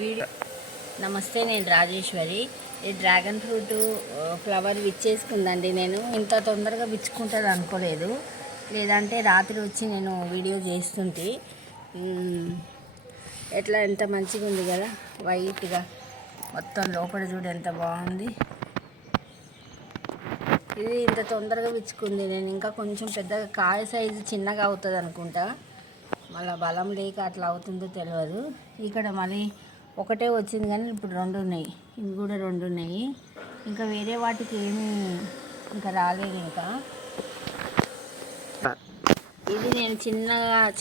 Video నమస్తే, నేను రాజేశ్వరి. ఈ డ్రాగన్ ఫ్రూట్ ఫ్లవర్ విచ్చేసుకుందండి. నేను ఇంత తొందరగా విచ్చుకుంటుంది అనుకోలేదు. లేదంటే రాత్రి వచ్చి నేను వీడియో చేస్తుంటే ఎట్లా ఎంత మంచిగా ఉంది కదా, వైట్గా మొత్తం లోపల చూడు ఎంత బాగుంది. ఇది ఇంత తొందరగా విచ్చుకుంది. నేను ఇంకా కొంచెం పెద్దగా కాయ సైజు చిన్నగా అవుతుంది అనుకుంటా, మళ్ళీ బలం లేక అట్లా అవుతుందో తెలియదు. ఇక్కడ మళ్ళీ ఒకటే వచ్చింది కానీ ఇప్పుడు రెండు ఉన్నాయి, ఇవి కూడా రెండు ఉన్నాయి. ఇంకా వేరే వాటికి ఏమీ ఇంకా రాలేదు. ఇంకా ఇది నేను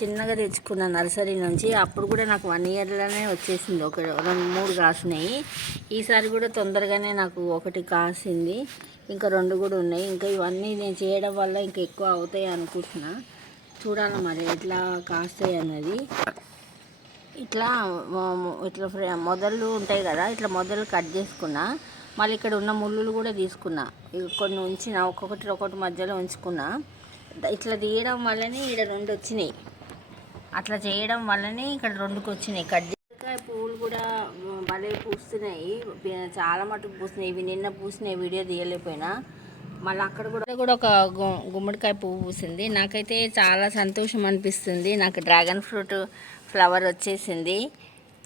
చిన్నగా తెచ్చుకున్నాను నర్సరీ నుంచి. అప్పుడు కూడా నాకు 1 ఇయర్లోనే వచ్చేసింది, ఒక 2-3 కాసినాయి. ఈసారి కూడా తొందరగానే నాకు ఒకటి కాసింది, ఇంకా 2 కూడా ఉన్నాయి. ఇంకా ఇవన్నీ నేను చేయడం వల్ల ఇంకా ఎక్కువ అవుతాయి అనుకుంటున్నా. చూడాలి మరి ఎట్లా కాస్తాయి అన్నది. ఇట్లా మొదళ్ళు ఉంటాయి కదా, ఇట్లా మొదలు కట్ చేసుకున్నా. మళ్ళీ ఇక్కడ ఉన్న ముళ్ళులు కూడా తీసుకున్నా, కొన్ని ఉంచిన, ఒక్కొక్కటి మధ్యలో ఉంచుకున్నా. ఇట్లా తీయడం వల్లనే ఇక్కడ 2 వచ్చినాయి, అట్లా చేయడం వల్లనే ఇక్కడ 2కి వచ్చినాయి. కజ్జికాయ పువ్వులు కూడా భలే పూస్తున్నాయి, చాలా మటుకు పూస్తున్నాయి. ఇవి నిన్న పూసినాయి, వీడియో తీయలేకపోయినా. మళ్ళీ అక్కడ కూడా ఒక గుమ్మడికాయ పువ్వు పూసింది. నాకైతే చాలా సంతోషం అనిపిస్తుంది. నాకు డ్రాగన్ ఫ్రూట్ ఫ్లవర్ వచ్చేసింది.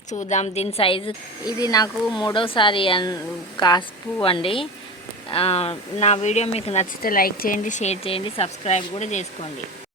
చూద్దాం దీని సైజు. ఇది నాకు 3వసారి పువ్వు అండి. నా వీడియో మీకు నచ్చితే లైక్ చేయండి, షేర్ చేయండి, సబ్స్క్రైబ్ కూడా చేసుకోండి.